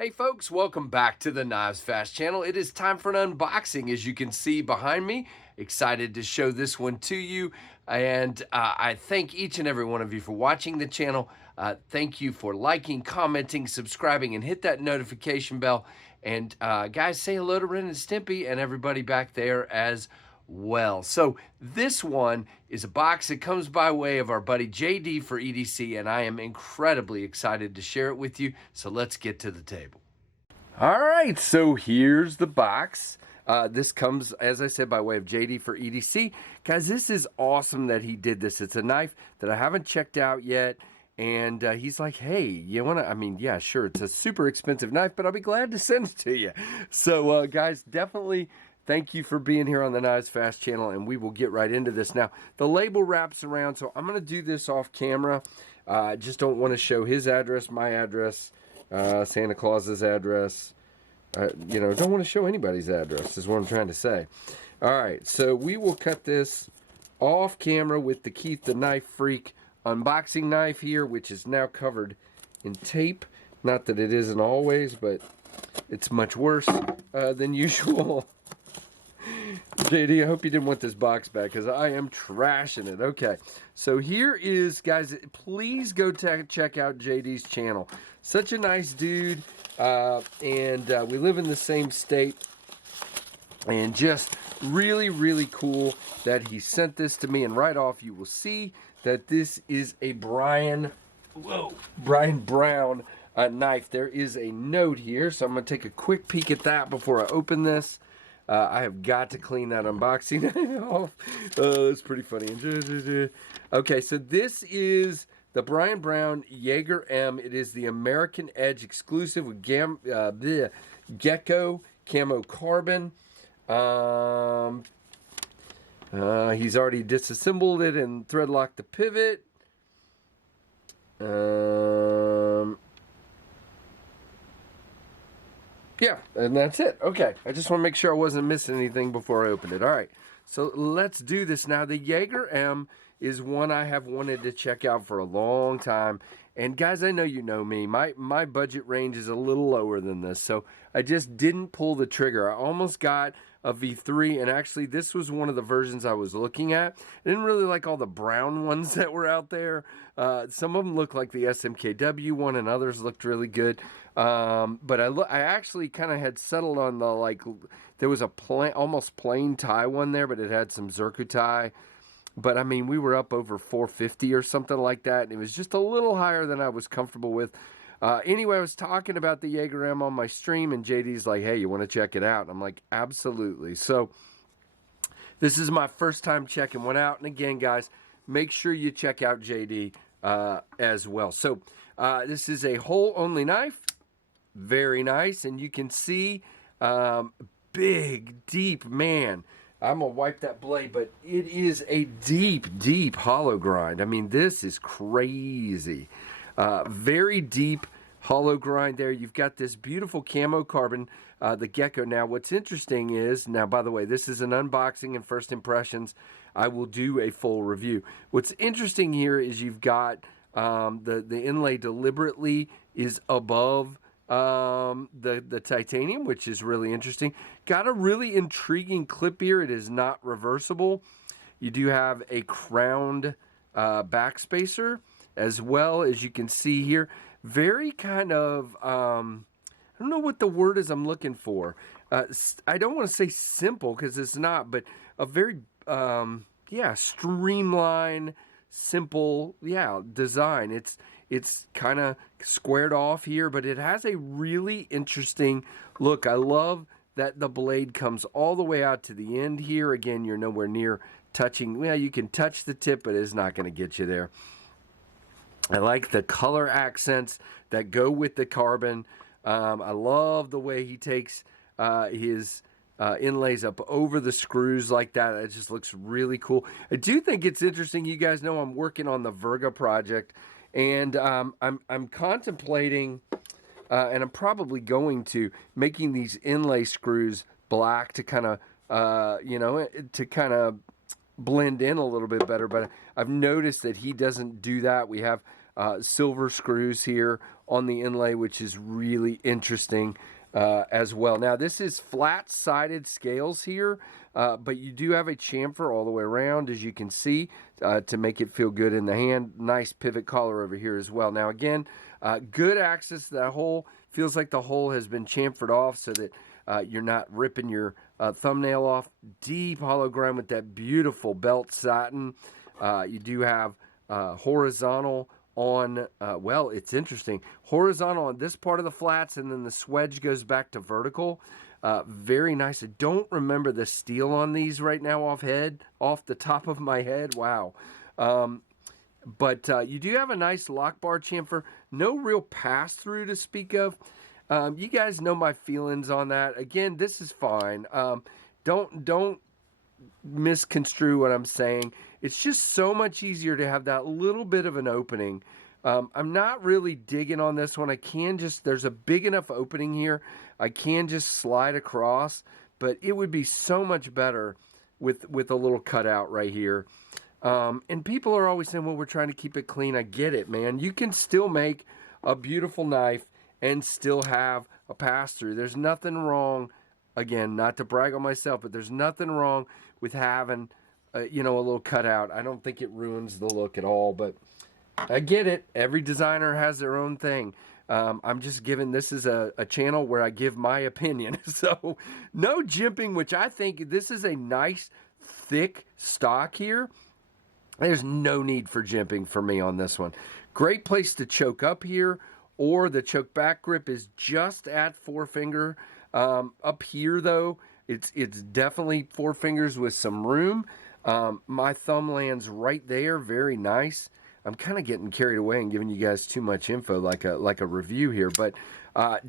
Hey folks, welcome back to the KnivesFAST channel. It is time for an unboxing, as you can see behind me. Excited to show this one to you. And I thank each and every one of you for watching the channel. Thank you for liking, commenting, subscribing, and hit that notification bell. And guys, say hello to Ren and Stimpy and everybody back there as well. So this one is a box that comes by way of our buddy JD for EDC, and I am incredibly excited to share it with you. So let's get to the table. All right, so here's the box. This comes, as I said, by way of JD for EDC. Guys, this is awesome that he did this. It's a knife that I haven't checked out yet. And he's like, hey, you want to, I mean, yeah, sure, it's a super expensive knife, but I'll be glad to send it to you. So, guys, definitely thank you for being here on the KnivesFAST channel, and we will get right into this. Now, the label wraps around, so I'm going to do this off camera. Just don't want to show his address, my address, Santa Claus's address. Don't want to show anybody's address is what I'm trying to say. All right, so we will cut this off camera with the Keith the Knife Freak unboxing knife here, which is now covered in tape. Not that it isn't always, but it's much worse than usual. JD, I hope you didn't want this box back because I am trashing it. Okay, so here is, guys, please go check out JD's channel. Such a nice dude, and we live in the same state, and just really, really cool that he sent this to me. And right off, you will see that this is a Brian Brown knife. There is a note here, so I'm going to take a quick peek at that before I open this. I have got to clean that unboxing off. It's pretty funny. Okay, so this is the Brian Brown Jaeger M. It is the American Edge exclusive with Gecko Camo Carbon. He's already disassembled it and thread locked the pivot. Yeah, and that's it. Okay, I just want to make sure I wasn't missing anything before I opened it. All right, so let's do this now. The Jaeger M is one I have wanted to check out for a long time. And guys, I know you know me. My budget range is a little lower than this, so I just didn't pull the trigger. I almost got a V3, and actually this was one of the versions I was looking at. I didn't really like all the brown ones that were out there. Some of them looked like the SMKW one, and others looked really good. But I actually kind of had settled on the, there was a almost plain tie one there, but it had some Zirku tie. But I mean, we were up over 450 or something like that, and it was just a little higher than I was comfortable with. Anyway, I was talking about the Jaeger M on my stream, and JD's like, hey, you want to check it out? And I'm like, absolutely. So this is my first time checking one out. And again, guys, make sure you check out JD as well. So this is a hole-only knife. Very nice. And you can see big, deep, man. I'm going to wipe that blade, but it is a deep, deep hollow grind. I mean, this is crazy. Very deep hollow grind there. You've got this beautiful camo carbon, the Gecko. Now, what's interesting is, now, by the way, this is an unboxing and first impressions. I will do a full review. What's interesting here is you've got the inlay deliberately is above the titanium, which is really interesting. Got a really intriguing clip here. It is not reversible. You do have a crowned backspacer, as well as you can see here. Very kind of, I don't know what the word is I'm looking for. I don't want to say simple because it's not, but a very, streamlined, simple, design. It's kind of squared off here, but it has a really interesting look. I love that the blade comes all the way out to the end here. Again, you're nowhere near touching. Well, you can touch the tip, but it's not going to get you there. I like the color accents that go with the carbon. I love the way he takes his inlays up over the screws like that. It just looks really cool. I do think it's interesting. You guys know I'm working on the Virga project, and I'm contemplating, and I'm probably going to, making these inlay screws black to kind of, to kind of blend in a little bit better. But I've noticed that he doesn't do that. We have silver screws here on the inlay, which is really interesting as well. Now, this is flat-sided scales here, but you do have a chamfer all the way around, as you can see, to make it feel good in the hand. Nice pivot collar over here as well. Now, again, good access to that hole. Feels like the hole has been chamfered off so that you're not ripping your thumbnail off. Deep hollow grind with that beautiful belt satin. You do have horizontal on, well, it's interesting. Horizontal on this part of the flats, and then the swedge goes back to vertical. Very nice. I don't remember the steel on these right now off the top of my head. Wow. But you do have a nice lock bar chamfer. No real pass-through to speak of. You guys know my feelings on that. Again, this is fine. Don't misconstrue what I'm saying. It's just so much easier to have that little bit of an opening. I'm not really digging on this one. There's a big enough opening here. I can just slide across, but it would be so much better with a little cutout right here. And people are always saying, well, we're trying to keep it clean. I get it, man. You can still make a beautiful knife and still have a pass-through. There's nothing wrong, again, not to brag on myself, but there's nothing wrong with having, a little cutout. I don't think it ruins the look at all, but I get it. Every designer has their own thing. I'm just giving, this is a channel where I give my opinion. So no jimping, which I think this is a nice, thick stock here. There's no need for jimping for me on this one. Great place to choke up here, or the choke back grip is just at forefinger. Up here, though, it's definitely four fingers with some room. My thumb lands right there. Very nice. I'm kind of getting carried away and giving you guys too much info like a review here, but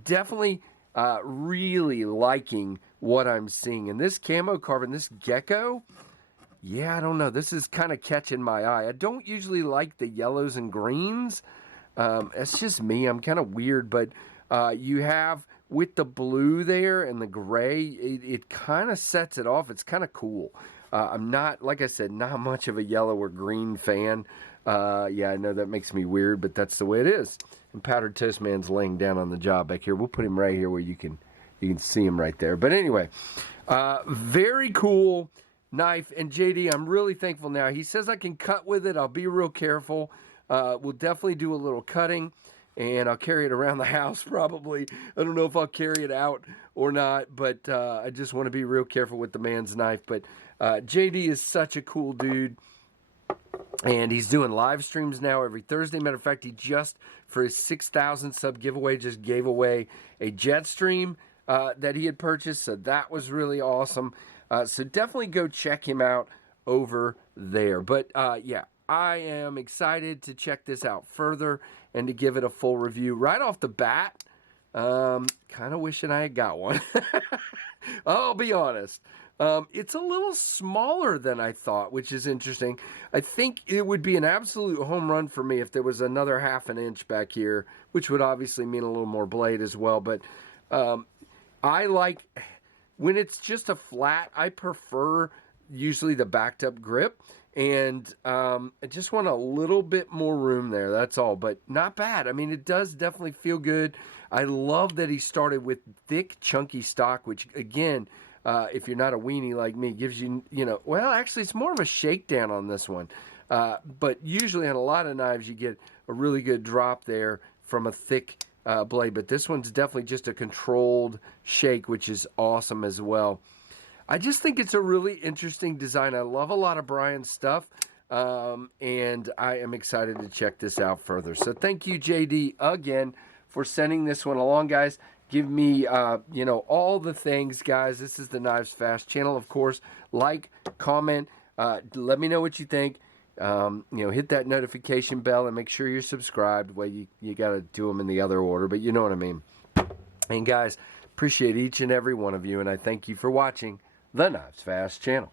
definitely really liking what I'm seeing. And this camo carbon, this gecko, yeah, I don't know. This is kind of catching my eye. I don't usually like the yellows and greens. It's just me. I'm kind of weird, but you have with the blue there and the gray, it kind of sets it off. It's kind of cool. I'm not, like I said, not much of a yellow or green fan. Yeah, I know that makes me weird, but that's the way it is. And Powdered Toast Man's laying down on the job back here. We'll put him right here where you can see him right there. But anyway, very cool knife. And JD, I'm really thankful now. He says I can cut with it. I'll be real careful. We'll definitely do a little cutting, and I'll carry it around the house probably. I don't know if I'll carry it out or not, but I just want to be real careful with the man's knife. But JD is such a cool dude, and he's doing live streams now every Thursday. Matter of fact, he just, for his 6,000 sub giveaway, just gave away a Jetstream that he had purchased, so that was really awesome. So definitely go check him out over there. But yeah, I am excited to check this out further and to give it a full review right off the bat. Kind of wishing I had got one. I'll be honest. It's a little smaller than I thought, which is interesting. I think it would be an absolute home run for me if there was another ½ an inch back here, which would obviously mean a little more blade as well. But I like, when it's just a flat, I prefer usually the backed up grip. And I just want a little bit more room there, that's all. But not bad. I mean, it does definitely feel good. I love that he started with thick, chunky stock, which, again, if you're not a weenie like me, gives you, well, actually, it's more of a shakedown on this one. But usually on a lot of knives, you get a really good drop there from a thick blade. But this one's definitely just a controlled shake, which is awesome as well. I just think it's a really interesting design. I love a lot of Brian's stuff, and I am excited to check this out further. So thank you, JD, again, for sending this one along, guys. Give me, all the things, guys. This is the KnivesFAST channel, of course. Like, comment, let me know what you think. Hit that notification bell and make sure you're subscribed. Well, you got to do them in the other order, but you know what I mean. And, guys, appreciate each and every one of you, and I thank you for watching the KnivesFAST channel.